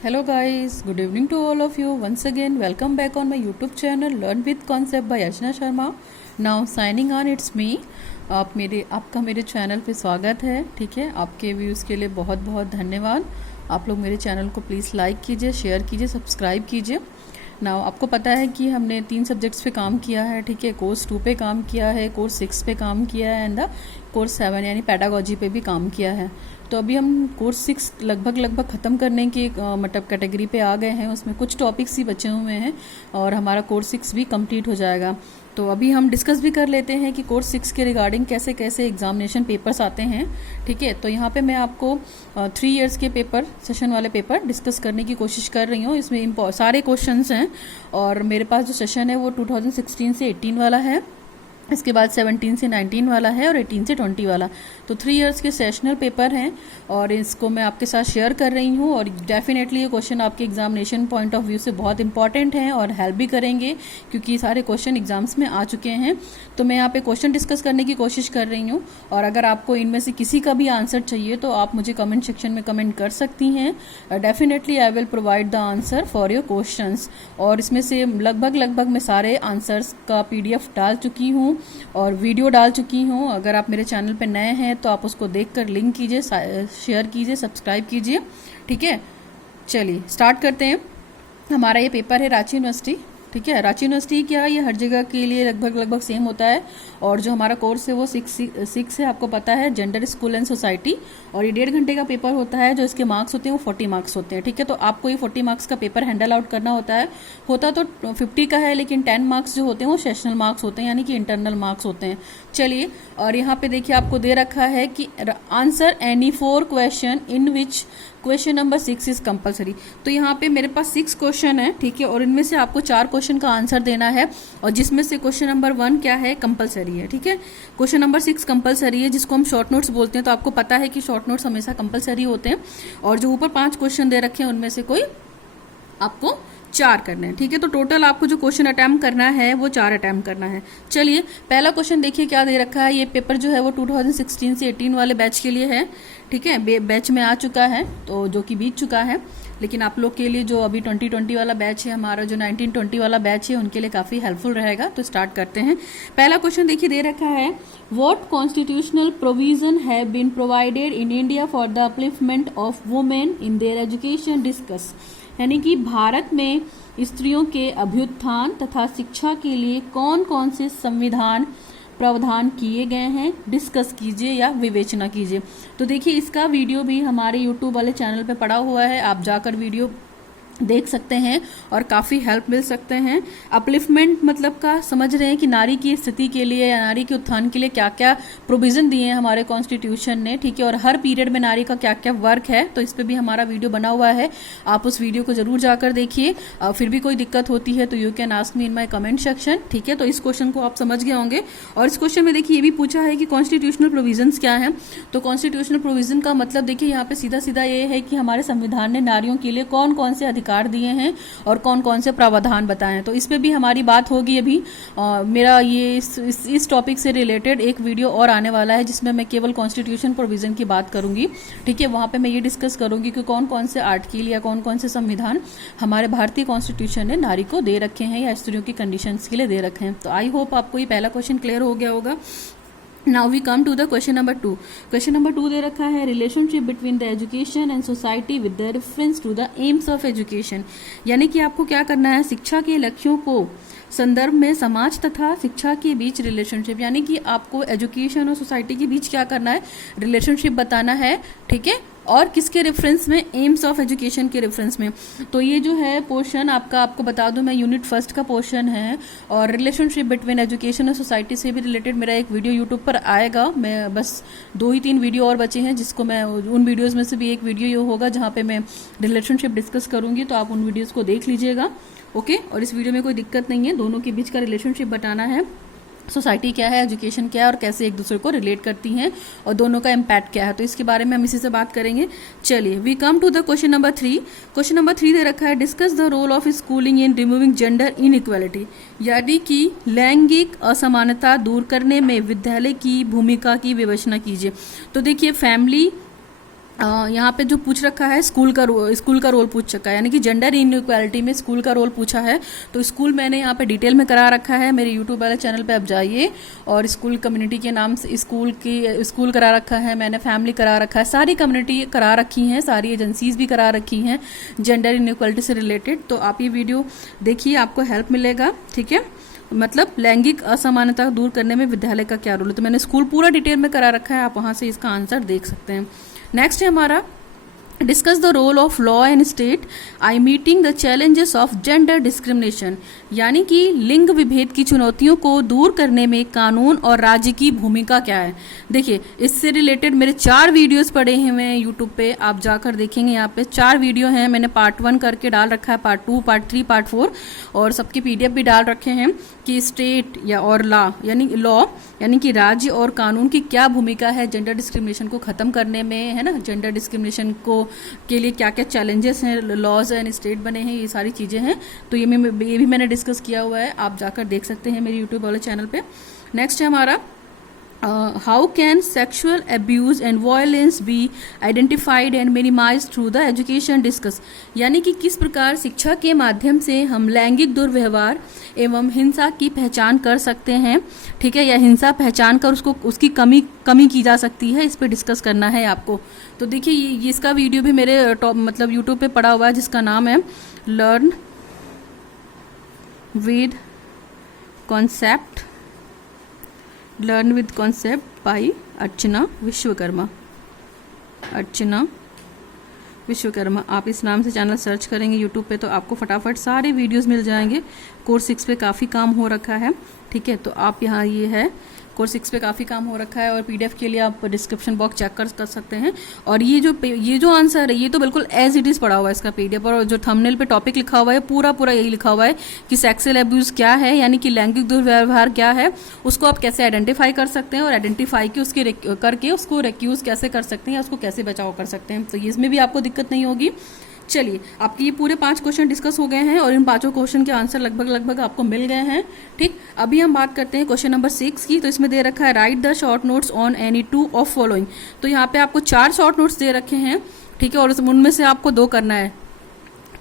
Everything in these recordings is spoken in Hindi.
Hello guys, good evening to all of you. Once again, welcome back on my YouTube channel Learn with Concept by Ashna Sharma. Now signing on, it's me. आपका मेरे चैनल पे स्वागत है. ठीक है, आपके व्यूज़ के लिए बहुत बहुत धन्यवाद. आप लोग मेरे चैनल को प्लीज़ लाइक कीजिए, शेयर कीजिए, सब्सक्राइब कीजिए. नाउ आपको पता है कि हमने 3 सब्जेक्ट्स पे काम किया है. ठीक है, कोर्स 2 पे काम किया है, कोर्स 6 पे काम किया है एंड द कोर्स 7 यानी पेडागोजी पे भी काम किया है. तो अभी हम कोर्स 6 लगभग ख़त्म करने की मतलब कैटेगरी पे आ गए हैं. उसमें कुछ टॉपिक्स ही बचे हुए हैं और हमारा कोर्स 6 भी कंप्लीट हो जाएगा. तो अभी हम डिस्कस भी कर लेते हैं कि कोर्स 6 के रिगार्डिंग कैसे कैसे एग्जामिनेशन पेपर्स आते हैं. ठीक है, तो यहाँ पे मैं आपको 3 इयर्स के पेपर, सेशन वाले पेपर डिस्कस करने की कोशिश कर रही हूँ. इसमें सारे क्वेश्चंस हैं और मेरे पास जो सेशन है वो 2016 से 18 वाला है, इसके बाद 17 से 19 वाला है और 18 से 20 वाला. तो 3 इयर्स के सेशनल पेपर हैं और इसको मैं आपके साथ शेयर कर रही हूँ. और डेफिनेटली ये क्वेश्चन आपके एग्जामिनेशन पॉइंट ऑफ व्यू से बहुत इंपॉर्टेंट हैं और हेल्प भी करेंगे क्योंकि सारे क्वेश्चन एग्जाम्स में आ चुके हैं. तो मैं यहाँ पे क्वेश्चन डिस्कस करने की कोशिश कर रही हूँ और अगर आपको इनमें से किसी का भी आंसर चाहिए तो आप मुझे कमेंट सेक्शन में कमेंट कर सकती हैं. Definitely I will provide the answer for your questions. और इसमें से लगभग मैं सारे आंसर्स का PDF डाल चुकी हूँ और वीडियो डाल चुकी हूँ. अगर आप मेरे चैनल पे नए हैं तो आप उसको देखकर लिंक कीजिए, शेयर कीजिए, सब्सक्राइब कीजिए. ठीक है, चलिए स्टार्ट करते हैं. हमारा ये पेपर है रांची यूनिवर्सिटी. ठीक है, रांची यूनिवर्सिटी क्या है, ये हर जगह के लिए लगभग सेम होता है. और जो हमारा कोर्स है वो 6 है, आपको पता है, जेंडर, स्कूल एंड सोसाइटी. और ये 1.5 घंटे का पेपर होता है. जो इसके मार्क्स होते हैं वो 40 मार्क्स होते हैं. ठीक है, तो आपको ये 40 मार्क्स का पेपर हैंडल आउट करना होता है. होता तो 50 का है लेकिन 10 मार्क्स जो होते हैं वो सेशनल मार्क्स होते हैं यानी कि इंटरनल मार्क्स होते हैं. चलिए, और यहाँ पे देखिए आपको दे रखा है कि answer any 4 question in which question number 6 is compulsory. तो यहाँ पे मेरे पास 6 क्वेश्चन है. ठीक है, और इनमें से आपको 4 क्वेश्चन का आंसर देना है और जिसमें से क्वेश्चन नंबर 1 क्या है, कंपलसरी है. ठीक है, क्वेश्चन नंबर 6 कंपलसरी है जिसको हम शॉर्ट नोट्स बोलते हैं. तो आपको पता है कि शॉर्ट नोट्स हमेशा कंपलसरी होते हैं. और जो ऊपर 5 क्वेश्चन दे रखे हैं उनमें से कोई आपको 4 करने हैं. ठीक है, तो टोटल आपको जो क्वेश्चन अटैम्प्ट करना है वो 4 अटैम्प्ट करना है. चलिए, पहला क्वेश्चन देखिए क्या दे रखा है. ये पेपर जो है वो 2016 से 18 वाले बैच के लिए है. ठीक है, बैच में आ चुका है तो जो कि बीत चुका है. लेकिन आप लोग के लिए जो अभी 2020 वाला बैच है, हमारा जो 1920 वाला बैच है, उनके लिए काफ़ी हेल्पफुल रहेगा. तो स्टार्ट करते हैं. पहला क्वेश्चन देखिए दे रखा है, what constitutional provision have been provided in India for the upliftment of women in their education, discuss. यानी कि भारत में स्त्रियों के अभ्युत्थान तथा शिक्षा के लिए कौन कौन से संविधान प्रावधान किए गए हैं, डिस्कस कीजिए या विवेचना कीजिए. तो देखिए इसका वीडियो भी हमारे YouTube वाले चैनल पे पड़ा हुआ है, आप जाकर वीडियो देख सकते हैं और काफ़ी हेल्प मिल सकते हैं. अपलिफ्टमेंट मतलब का समझ रहे हैं कि नारी की स्थिति के लिए या नारी के उत्थान के लिए क्या क्या प्रोविज़न दिए हैं हमारे कॉन्स्टिट्यूशन ने. ठीक है, और हर पीरियड में नारी का क्या क्या वर्क है, तो इस पर भी हमारा वीडियो बना हुआ है. आप उस वीडियो को ज़रूर जाकर देखिए. फिर भी कोई दिक्कत होती है तो you can ask me in my comment section. ठीक है, तो इस क्वेश्चन को आप समझ गए होंगे. और इस क्वेश्चन में देखिए ये भी पूछा है कि कॉन्स्टिट्यूशनल प्रोविजंस क्या है. तो कॉन्स्टिट्यूशनल प्रोविजन का मतलब देखिए यहाँ पे सीधा सीधा ये है कि हमारे संविधान ने नारियों के लिए कौन कौन से अधिकार दिए हैं और कौन कौन से प्रावधान बताएं. तो इस पे भी हमारी बात होगी. अभी मेरा ये इस टॉपिक से रिलेटेड एक वीडियो और आने वाला है जिसमें मैं केवल कॉन्स्टिट्यूशन प्रोविजन की बात करूंगी. ठीक है, वहां पे मैं ये डिस्कस करूंगी कि कौन कौन से आर्टिकल या कौन कौन से संविधान हमारे भारतीय कॉन्स्टिट्यूशन ने नारी को दे रखे हैं या स्त्रियों की कंडीशंस के लिए दे रखे हैं. तो आई होप आपको ये पहला क्वेश्चन क्लियर हो गया होगा. Now we come to the question number 2. Question number 2 दे रखा है, relationship between the education and society with the reference to the aims of education. यानी कि आपको क्या करना है, शिक्षा के लक्ष्यों को संदर्भ में समाज तथा शिक्षा के बीच रिलेशनशिप, यानी कि आपको एजुकेशन और सोसाइटी के बीच क्या करना है, रिलेशनशिप बताना है. ठीक है, और किसके रेफरेंस में, एम्स ऑफ एजुकेशन के रेफरेंस में. तो ये जो है पोर्शन आपको बता दूं मैं, यूनिट 1 का पोर्शन है. और रिलेशनशिप बिटवीन एजुकेशन और सोसाइटी से भी रिलेटेड मेरा एक वीडियो यूट्यूब पर आएगा. मैं बस 2 ही 3 वीडियो और बचे हैं जिसको मैं, उन वीडियोज़ में से भी एक वीडियो ये होगा जहाँ पे मैं रिलेशनशिप डिस्कस करूँगी. तो आप उन वीडियोज़ को देख लीजिएगा. ओके, और इस वीडियो में कोई दिक्कत नहीं है, दोनों के बीच का रिलेशनशिप बताना है. सोसाइटी क्या है, एजुकेशन क्या है और कैसे एक दूसरे को रिलेट करती हैं और दोनों का इम्पैक्ट क्या है. तो इसके बारे में हम इसी से बात करेंगे. चलिए, we come to the question number 3. Question number 3 दे रखा है, discuss the role of schooling in removing gender inequality. यानी कि लैंगिक असमानता दूर करने में विद्यालय की भूमिका की विवेचना कीजिए. तो देखिए, फैमिली यहाँ पे जो पूछ रखा है स्कूल का रोल पूछ रखा है, यानी कि जेंडर इनइक्वालिटी में स्कूल का रोल पूछा है। तो स्कूल मैंने यहाँ पे डिटेल में करा रखा है, मेरे यूट्यूब वाले चैनल पे आप जाइए और स्कूल कम्युनिटी के नाम से स्कूल करा रखा है मैंने, फैमिली करा रखा है, सारी कम्युनिटी करा रखी हैं, सारी एजेंसीज भी करा रखी हैं जेंडर इनइक्वालिटी से रिलेटेड। तो आप ये वीडियो देखिए, आपको हेल्प मिलेगा। ठीक है, मतलब लैंगिक असमानता दूर करने में विद्यालय का क्या रोल है, तो मैंने स्कूल पूरा डिटेल में करा रखा है, आप वहाँ से इसका आंसर देख सकते हैं। नेक्स्ट है हमारा discuss the role of law and state I meeting the challenges of gender discrimination, यानी कि लिंग विभेद की चुनौतियों को दूर करने में कानून और राज्य की भूमिका क्या है। देखिए, इससे रिलेटेड मेरे 4 वीडियोस पड़े हुए हैं यूट्यूब पे, आप जाकर देखेंगे। यहाँ पे 4 वीडियो हैं, मैंने पार्ट 1 करके डाल रखा है, पार्ट 2, पार्ट 3, पार्ट 4 और सबके PDF भी डाल रखे हैं कि स्टेट या और लॉ यानी कि राज्य और कानून की क्या भूमिका है जेंडर डिस्क्रिमिनेशन को ख़त्म करने में, है ना। जेंडर डिस्क्रिमिनेशन के लिए क्या क्या चैलेंजेस हैं, लॉज एंड स्टेट बने हैं, ये सारी चीज़ें हैं। तो ये भी मैंने डिस्कस किया हुआ है, आप जाकर देख सकते हैं मेरे यूट्यूब वाले चैनल पे। नेक्स्ट है हमारा how can sexual abuse and violence be identified and minimise through the education discuss, यानी कि किस प्रकार शिक्षा के माध्यम से हम लैंगिक दुर्व्यवहार एवं हिंसा की पहचान कर सकते हैं। ठीक है, या हिंसा पहचान कर उसकी कमी की जा सकती है, इस पर डिस्कस करना है आपको। तो देखिए, ये इसका वीडियो भी मेरे मतलब यूट्यूब पे पड़ा हुआ है, जिसका नाम है लर्न विद कॉन्सेप्ट बाय अर्चना विश्वकर्मा। आप इस नाम से चैनल सर्च करेंगे यूट्यूब पे तो आपको फटाफट सारे वीडियोस मिल जाएंगे। कोर्स 6 पे काफ़ी काम हो रखा है। ठीक है, तो आप यहाँ ये है कोर्स 6 पे काफ़ी काम हो रखा है और PDF के लिए आप डिस्क्रिप्शन बॉक्स चेक कर सकते हैं। और ये जो आंसर है ये तो बिल्कुल एज इट इज़ पड़ा हुआ है इसका PDF, और जो थंबनेल पे टॉपिक लिखा हुआ है पूरा यही लिखा हुआ है कि सेक्सुअल अब्यूज़ क्या है, यानी कि लैंगिक दुर्व्यवहार क्या है, उसको आप कैसे आइडेंटिफाई कर सकते हैं और आइडेंटिफाई करके उसको रेक्यूज़ कैसे कर सकते हैं, उसको कैसे बचाव कर सकते हैं। तो इसमें भी आपको दिक्कत नहीं होगी। चलिए, आपके ये पूरे 5 क्वेश्चन डिस्कस हो गए हैं और इन 5 क्वेश्चन के आंसर लगभग आपको मिल गए हैं। ठीक, अभी हम बात करते हैं क्वेश्चन नंबर 6 की। तो इसमें दे रखा है right the short notes on any 2 of following. तो यहाँ पे आपको 4 शॉर्ट नोट्स दे रखे हैं। ठीक है, और उनमें से आपको 2 करना है।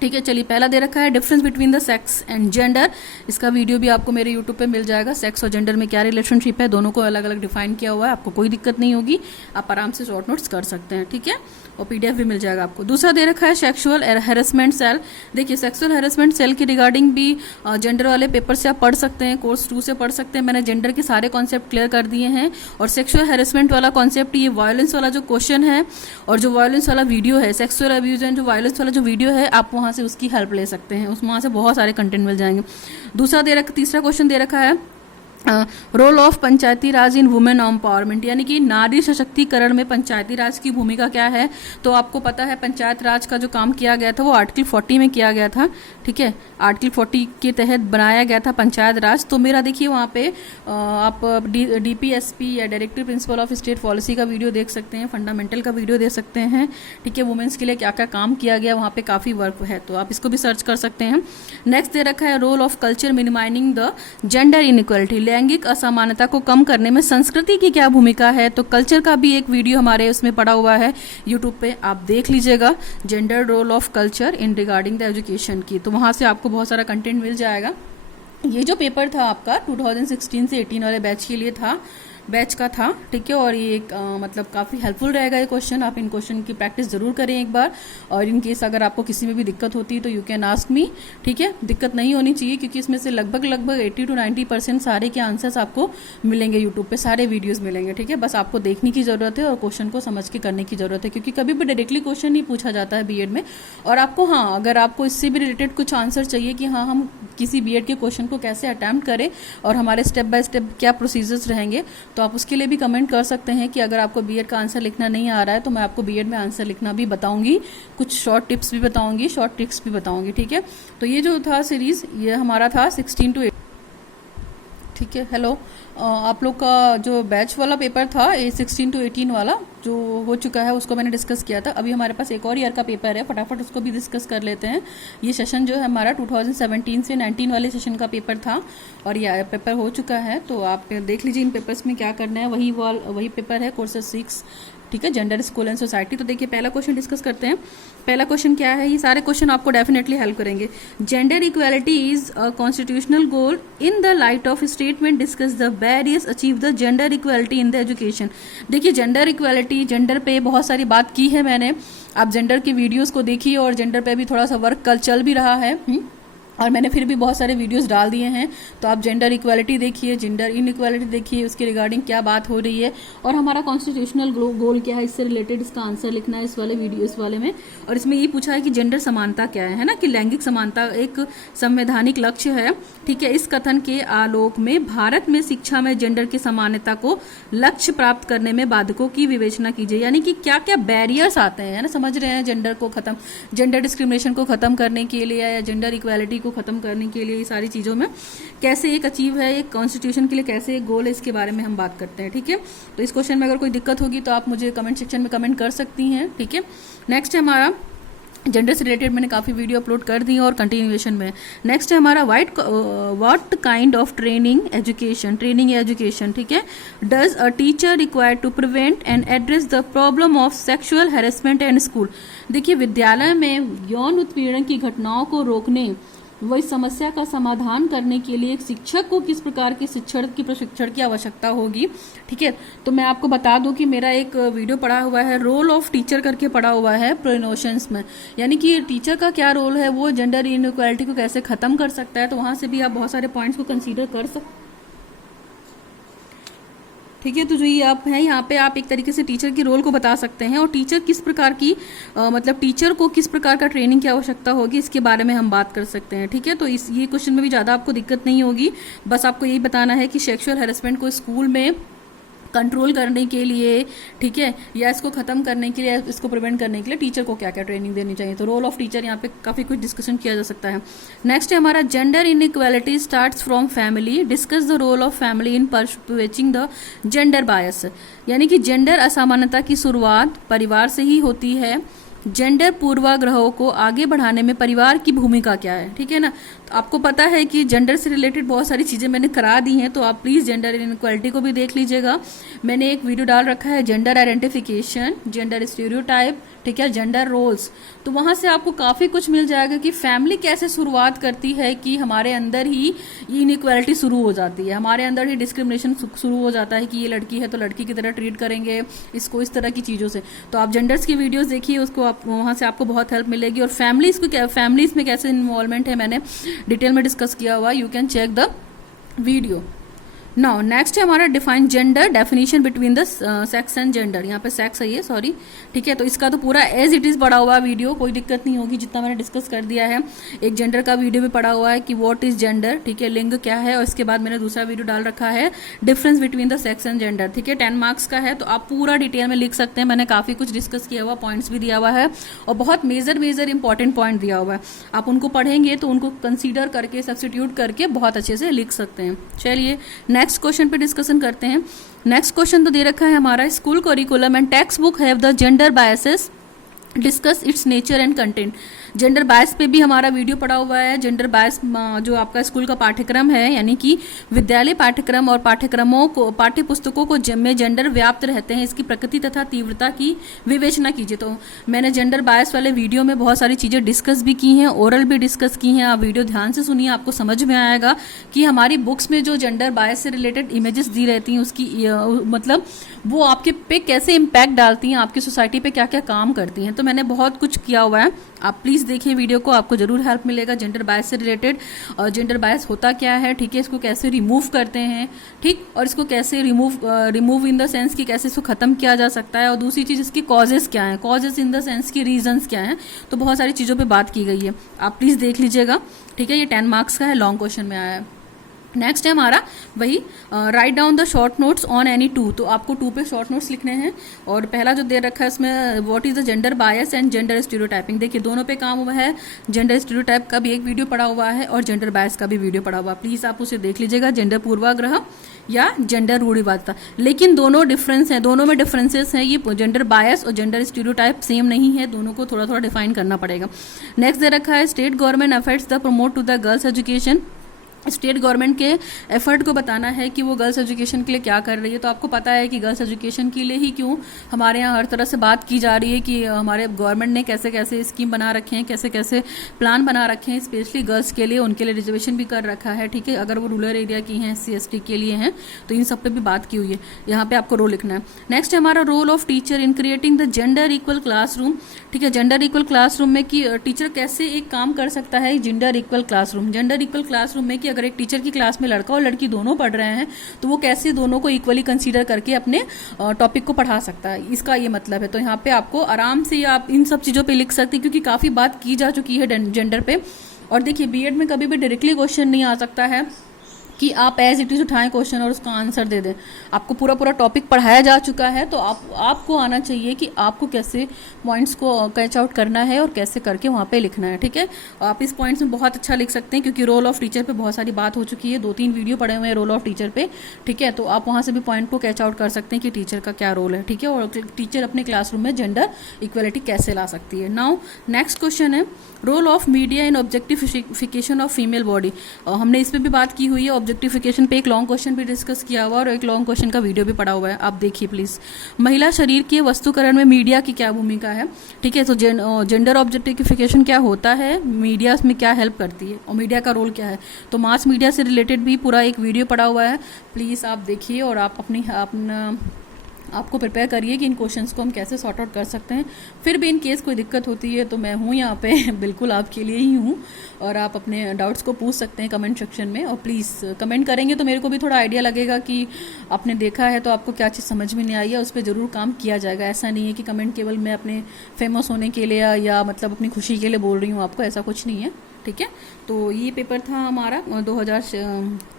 ठीक है, चलिए, पहला दे रखा है difference between the sex and gender. इसका वीडियो भी आपको मेरे यूट्यूब पे मिल जाएगा। सेक्स और जेंडर में क्या रिलेशनशिप है, दोनों को अलग अलग डिफाइन किया हुआ है, आपको कोई दिक्कत नहीं होगी, आप आराम से शॉर्ट नोट्स कर सकते हैं। ठीक है, और PDF भी मिल जाएगा आपको। दूसरा दे रखा है सेक्सुअल हैरेसमेंट सेल। देखिए, सेक्सुअल हैरेसमेंट सेल की रिगार्डिंग भी जेंडर वाले पेपर से आप पढ़ सकते हैं, कोर्स 2 से पढ़ सकते हैं। मैंने जेंडर के सारे कॉन्सेप्ट क्लियर कर दिए हैं। और सेक्सुअल हैरेसमेंट वाला कॉन्सेप्ट, ये वायलेंस वाला जो क्वेश्चन है और जो वायलेंस वाला वीडियो है, सेक्सुअल अब्यूज एंड जो वायलेंस वाला जो वीडियो है, आप वहाँ से उसकी हेल्प ले सकते हैं, वहाँ से बहुत सारे कंटेंट मिल जाएंगे। तीसरा क्वेश्चन दे रखा है role of Panchayati Raj in women empowerment, यानी कि नारी सशक्तिकरण में पंचायती राज की भूमिका क्या है। तो आपको पता है पंचायत राज का जो काम किया गया था वो आर्टिकल 40 में किया गया था। ठीक है, आर्टिकल 40 के तहत बनाया गया था पंचायत राज। तो मेरा देखिए वहाँ पे आप DPSP या directive principle of state policy का वीडियो देख सकते हैं, फंडामेंटल का वीडियो देख सकते हैं। ठीक है, वुमेन्स के लिए क्या क्या काम किया गया, वहाँ पे काफ़ी वर्क है, तो आप इसको भी सर्च कर सकते हैं। नेक्स्ट दे रखा है role of culture minimising the gender inequality, लैंगिक असमानता को कम करने में संस्कृति की क्या भूमिका है। तो कल्चर का भी एक वीडियो हमारे उसमें पड़ा हुआ है यूट्यूब पे, आप देख लीजिएगा, gender role of culture in regarding the education की। तो वहाँ से आपको बहुत सारा कंटेंट मिल जाएगा। ये जो पेपर था आपका 2016 से 18 वाले बैच का था। ठीक है, और ये मतलब काफ़ी हेल्पफुल रहेगा ये क्वेश्चन। आप इन क्वेश्चन की प्रैक्टिस जरूर करें एक बार, और इन केस अगर आपको किसी में भी दिक्कत होती है तो यू कैन आस्क मी। ठीक है, दिक्कत नहीं होनी चाहिए, क्योंकि इसमें से लगभग 80 to 90% सारे के आंसर्स आपको मिलेंगे यूट्यूब पे, सारे वीडियोस मिलेंगे। ठीक है, बस आपको देखने की ज़रूरत है और क्वेश्चन को समझ के करने की ज़रूरत है, क्योंकि कभी भी डायरेक्टली क्वेश्चन नहीं पूछा जाता है BEd में। और आपको अगर आपको इससे भी रिलेटेड कुछ आंसर चाहिए कि हम किसी BEd के क्वेश्चन को कैसे अटैम्प्ट करें और हमारे स्टेप बाय स्टेप क्या प्रोसीजर्स रहेंगे, तो आप उसके लिए भी कमेंट कर सकते हैं कि अगर आपको BEd का आंसर लिखना नहीं आ रहा है तो मैं आपको BEd में आंसर लिखना भी बताऊंगी, कुछ शॉर्ट टिप्स भी बताऊंगी, शॉर्ट ट्रिक्स भी बताऊंगी। ठीक है, तो ये जो था सीरीज, ये हमारा था 16 to 8। ठीक है, हेलो, आप लोग का जो बैच वाला पेपर था ये 16 to 18 वाला जो हो चुका है उसको मैंने डिस्कस किया था। अभी हमारे पास एक और ईयर का पेपर है, फटाफट उसको भी डिस्कस कर लेते हैं। ये सेशन जो है हमारा 2017 से 19 वाले सेशन का पेपर था और ये पेपर हो चुका है। तो आप देख लीजिए इन पेपर्स में क्या करना है। वही पेपर है कोर्स 6 ठीक है, जेंडर, स्कूल एंड सोसाइटी। तो देखिए पहला क्वेश्चन डिस्कस करते हैं। पहला क्वेश्चन क्या है, ये सारे क्वेश्चन आपको डेफिनेटली हेल्प करेंगे। Gender equality is a constitutional goal in the light of statement discuss the barriers achieve the gender equality in the education. देखिए जेंडर इक्वालिटी, जेंडर पे बहुत सारी बात की है मैंने, आप जेंडर की वीडियोस को देखिए और जेंडर पे भी थोड़ा सा वर्क कल चल भी रहा है। और मैंने फिर भी बहुत सारे वीडियोस डाल दिए हैं, तो आप जेंडर इक्वालिटी देखिए, जेंडर इनइक्वालिटी देखिए, उसके रिगार्डिंग क्या बात हो रही है और हमारा कॉन्स्टिट्यूशनल गोल क्या है, इससे रिलेटेड इसका आंसर लिखना है इस वाले वीडियो, इस वाले में। और इसमें ये पूछा है कि जेंडर समानता क्या है ना, कि लैंगिक समानता एक संवैधानिक लक्ष्य है। ठीक है, इस कथन के आलोक में भारत में शिक्षा में जेंडर की समानता को लक्ष्य प्राप्त करने में बाधकों की विवेचना कीजिए। यानी कि क्या क्या बैरियर्स आते हैं, है ना, समझ रहे हैं, जेंडर को खत्म, जेंडर डिस्क्रिमिनेशन को खत्म करने के लिए या जेंडर इक्वालिटी को खत्म करने के लिए, ये सारी चीजों में कैसे एक अचीव है, एक कॉन्स्टिट्यूशन के लिए कैसे एक गोल है, इसके बारे में हम बात करते हैं। ठीक है, तो इस क्वेश्चन में अगर कोई दिक्कत होगी तो आप मुझे कमेंट सेक्शन में कमेंट कर सकती हैं। ठीक है, नेक्स्ट है हमारा जेंडर से रिलेटेड, मैंने काफ़ी वीडियो अपलोड कर दी और कंटिन्यूएशन में। नेक्स्ट है हमारा what kind of training education, training या एजुकेशन, ठीक है, does a teacher require to prevent and address the problem of sexual harassment and school. देखिए विद्यालय में यौन उत्पीड़न की घटनाओं को रोकने व इस समस्या का समाधान करने के लिए एक शिक्षक को किस प्रकार के प्रशिक्षण की आवश्यकता होगी। ठीक है, तो मैं आपको बता दूं कि मेरा एक वीडियो पड़ा हुआ है, रोल ऑफ टीचर करके पड़ा हुआ है प्रोनोशंस में, यानी कि टीचर का क्या रोल है, वो जेंडर इनइक्वालिटी को कैसे खत्म कर सकता है। तो वहां से भी आप बहुत सारे पॉइंट्स को कंसीडर कर सकते। ठीक है, तो जो ये आप हैं यहाँ पे आप एक तरीके से टीचर की रोल को बता सकते हैं और टीचर किस प्रकार की मतलब टीचर को किस प्रकार का ट्रेनिंग की आवश्यकता होगी, इसके बारे में हम बात कर सकते हैं। ठीक है, तो ये क्वेश्चन में भी ज़्यादा आपको दिक्कत नहीं होगी, बस आपको यही बताना है कि सेक्सुअल हैरेसमेंट को स्कूल में कंट्रोल करने के लिए, ठीक है, या इसको खत्म करने के लिए, इसको प्रिवेंट करने के लिए टीचर को क्या क्या ट्रेनिंग देनी चाहिए। तो रोल ऑफ टीचर यहाँ पे काफी कुछ डिस्कशन किया जा सकता है। नेक्स्ट है हमारा gender inequality starts from family, discuss the role of family in perpetuating the gender bias. यानी कि जेंडर असमानता की शुरुआत परिवार से ही होती है। जेंडर पूर्वाग्रहों को आगे बढ़ाने में परिवार की भूमिका क्या है, ठीक है ना। तो आपको पता है कि जेंडर से रिलेटेड बहुत सारी चीजें मैंने करा दी हैं, तो आप प्लीज जेंडर इनइक्वालिटी को भी देख लीजिएगा। मैंने एक वीडियो डाल रखा है जेंडर आइडेंटिफिकेशन, जेंडर स्टीरियोटाइप, ठीक है, जेंडर रोल्स, तो वहां से आपको काफी कुछ मिल जाएगा कि फैमिली कैसे शुरुआत करती है कि हमारे अंदर ही इनइक्वालिटी शुरू हो जाती है, हमारे अंदर ही डिस्क्रिमिनेशन शुरू हो जाता है कि ये लड़की है तो लड़की की तरह ट्रीट करेंगे इसको, इस तरह की चीजों से। तो आप जेंडर्स की वीडियोस देखिए, उसको आप वहां से आपको बहुत हेल्प मिलेगी। और फैमिलीज में कैसे इन्वॉल्वमेंट है मैंने डिटेल में डिस्कस किया हुआ, you can check the video. Now next है हमारा define gender, definition between the sex and gender, यहाँ पे सेक्स है ये, सॉरी, ठीक है। तो इसका तो पूरा एज इट इज पड़ा हुआ वीडियो, कोई दिक्कत नहीं होगी, जितना मैंने डिस्कस कर दिया है। एक जेंडर का वीडियो भी पड़ा हुआ है कि व्हाट इज जेंडर, ठीक है, लिंग क्या है, और इसके बाद मैंने दूसरा वीडियो डाल रखा है difference between the sex and gender, ठीक है, 10 मार्क्स का है, तो आप पूरा डिटेल में लिख सकते हैं। मैंने काफी कुछ डिस्कस किया हुआ, पॉइंट्स भी दिया हुआ है और बहुत मेजर इंपॉर्टेंट पॉइंट दिया हुआ है। आप उनको पढ़ेंगे तो उनको कंसीडर करके, सब्स्टिट्यूट करके बहुत अच्छे से लिख सकते हैं। चलिए नेक्स्ट क्वेश्चन पे डिस्कशन करते हैं। नेक्स्ट क्वेश्चन तो दे रखा है हमारा, school curriculum and text book have the gender biases, discuss it's nature and content. Gender bias पे भी हमारा वीडियो पड़ा हुआ है। जेंडर बायस जो आपका स्कूल का पाठ्यक्रम है, यानी कि विद्यालय पाठ्यक्रम और पाठ्यक्रमों को, पाठ्य पुस्तकों को में जेंडर व्याप्त रहते हैं, इसकी प्रकृति तथा तीव्रता की विवेचना कीजिए। तो मैंने जेंडर बायस वाले वीडियो में बहुत सारी चीजें डिस्कस भी की हैं, ओरल भी डिस्कस की हैं। आप वीडियो ध्यान से सुनिए, आपको समझ में आएगा कि हमारी बुक्स में जो जेंडर बायस से रिलेटेड इमेजेस दी रहती हैं, उसकी मतलब वो आपके पे कैसे इम्पैक्ट डालती हैं, आपकी सोसाइटी पे क्या क्या काम करती हैं। तो मैंने बहुत कुछ किया हुआ है, आप प्लीज देखिए वीडियो को, आपको जरूर हेल्प मिलेगा जेंडर बायस से रिलेटेड। और जेंडर बायस होता क्या है, ठीक है, इसको कैसे रिमूव करते हैं, ठीक, और इसको कैसे रिमूव इन द सेंस कि कैसे इसको खत्म किया जा सकता है, और दूसरी चीज इसकी कॉजेस क्या है, कॉजेस इन द सेंस की रीजंस क्या है। तो बहुत सारी चीजों पे बात की गई है, आप प्लीज देख लीजिएगा, ठीक है। ये 10 मार्क्स का है, लॉन्ग क्वेश्चन में आया है। नेक्स्ट है हमारा वही write down the short notes on any two, तो आपको 2 पे शॉर्ट नोट्स लिखने हैं। और पहला जो दे रखा है इसमें what is the gender bias and gender stereotyping, देखिए दोनों पे काम हुआ है। जेंडर स्टीरियोटाइप का भी एक वीडियो पड़ा हुआ है और जेंडर बायस का भी वीडियो पड़ा हुआ है, प्लीज आप उसे देख लीजिएगा, जेंडर पूर्वाग्रह या जेंडर रूढ़िवादिता। लेकिन दोनों डिफरेंस है, दोनों में डिफरेंसेस हैं, ये जेंडर बायस और जेंडर स्टीरियोटाइप सेम नहीं है, दोनों को थोड़ा थोड़ा डिफाइन करना पड़ेगा। नेक्स्ट दे रखा है state government efforts the promote to the girls education, state government के एफर्ट को बताना है कि वो गर्ल्स एजुकेशन के लिए क्या कर रही है। तो आपको पता है कि गर्ल्स एजुकेशन के लिए ही क्यों हमारे यहाँ हर तरह से बात की जा रही है कि हमारे गवर्नमेंट ने कैसे कैसे स्कीम बना रखे हैं, कैसे कैसे प्लान बना रखे हैं स्पेशली गर्ल्स के लिए, उनके लिए रिजर्वेशन भी कर रखा है, ठीक है। अगर वो रूरल एरिया की हैं, SC ST के लिए हैं, तो इन सब पे भी बात की हुई है। यहाँ पे आपको रोल लिखना है। नेक्स्ट है हमारा role of teacher in creating the gender equal classroom, ठीक है। जेंडर इक्वल क्लासरूम में कि टीचर कैसे एक काम कर सकता है gender equal classroom. Gender equal classroom में कि अगर एक टीचर की क्लास में लड़का और लड़की दोनों पढ़ रहे हैं तो वो कैसे दोनों को इक्वली कंसीडर करके अपने टॉपिक को पढ़ा सकता है, इसका ये मतलब है। तो यहाँ पे आपको आराम से आप इन सब चीज़ों पे लिख सकते हैं क्योंकि काफ़ी बात की जा चुकी है जेंडर पे। और देखिए बीएड में कभी भी डायरेक्टली क्वेश्चन नहीं आ सकता है कि आप एज इट इज उठाएं क्वेश्चन और उसका आंसर दे दें। आपको पूरा पूरा टॉपिक पढ़ाया जा चुका है, तो आपको आना चाहिए कि आपको कैसे पॉइंट्स को कैच आउट करना है और कैसे करके वहाँ पे लिखना है, ठीक है। आप इस पॉइंट्स में बहुत अच्छा लिख सकते हैं क्योंकि रोल ऑफ टीचर पे बहुत सारी बात हो चुकी है, 2-3 वीडियो पड़े हुए हैं रोल ऑफ टीचर पे, ठीक है। तो आप वहाँ से भी पॉइंट को कैच आउट कर सकते हैं कि टीचर का क्या रोल है, ठीक है, और टीचर अपने क्लासरूम में जेंडर इक्वलिटी कैसे ला सकती है। नाउ नेक्स्ट क्वेश्चन है role of media in objectification of female body. हमने इस पर भी बात की हुई है, ऑब्जेक्टिफिकेशन पे एक लॉन्ग क्वेश्चन भी डिस्कस किया हुआ और एक लॉन्ग क्वेश्चन का वीडियो भी पड़ा हुआ है, आप देखिए प्लीज। महिला शरीर के वस्तुकरण में मीडिया की क्या भूमिका है, ठीक है। तो जेंडर ऑब्जेक्टिफिकेशन क्या होता है, मीडिया में क्या हेल्प करती है और मीडिया का रोल क्या है, तो मास मीडिया से रिलेटेड भी पूरा एक वीडियो पड़ा हुआ है, प्लीज़ आप देखिए और आप आपको प्रिपेयर करिए कि इन क्वेश्चंस को हम कैसे सॉर्ट आउट कर सकते हैं। फिर भी इन केस कोई दिक्कत होती है तो मैं हूँ यहाँ पे बिल्कुल आपके लिए ही हूँ और आप अपने डाउट्स को पूछ सकते हैं कमेंट सेक्शन में। और प्लीज़ कमेंट करेंगे तो मेरे को भी थोड़ा आइडिया लगेगा कि आपने देखा है तो आपको क्या चीज़ समझ में नहीं आई है, उस पर ज़रूर काम किया जाएगा। ऐसा नहीं है कि कमेंट केवल मैं अपने फेमस होने के लिए या मतलब अपनी खुशी के लिए बोल रही हूँ आपको, ऐसा कुछ नहीं है, ठीक है। तो ये पेपर था हमारा 2017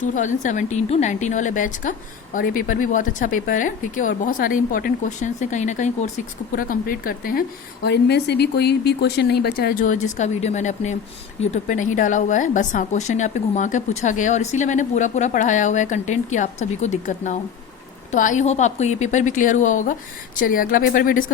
to 19 वाले बैच का और ये पेपर भी बहुत अच्छा पेपर है, ठीक है। और बहुत सारे इंपॉर्टेंट क्वेश्चन से कहीं ना कहीं कोर्स 6 को पूरा कंप्लीट करते हैं और इनमें से भी कोई भी क्वेश्चन नहीं बचा है जिसका वीडियो मैंने अपने यूट्यूब पे नहीं डाला हुआ है। बस हाँ, क्वेश्चन यहाँ पे घुमा के पूछा गया और इसीलिए मैंने पूरा पढ़ाया हुआ है कंटेंट कि आप सभी को दिक्कत ना हो। तो आई होप आपको ये पेपर भी क्लियर हुआ होगा। चलिए अगला पेपर भी डिस्कस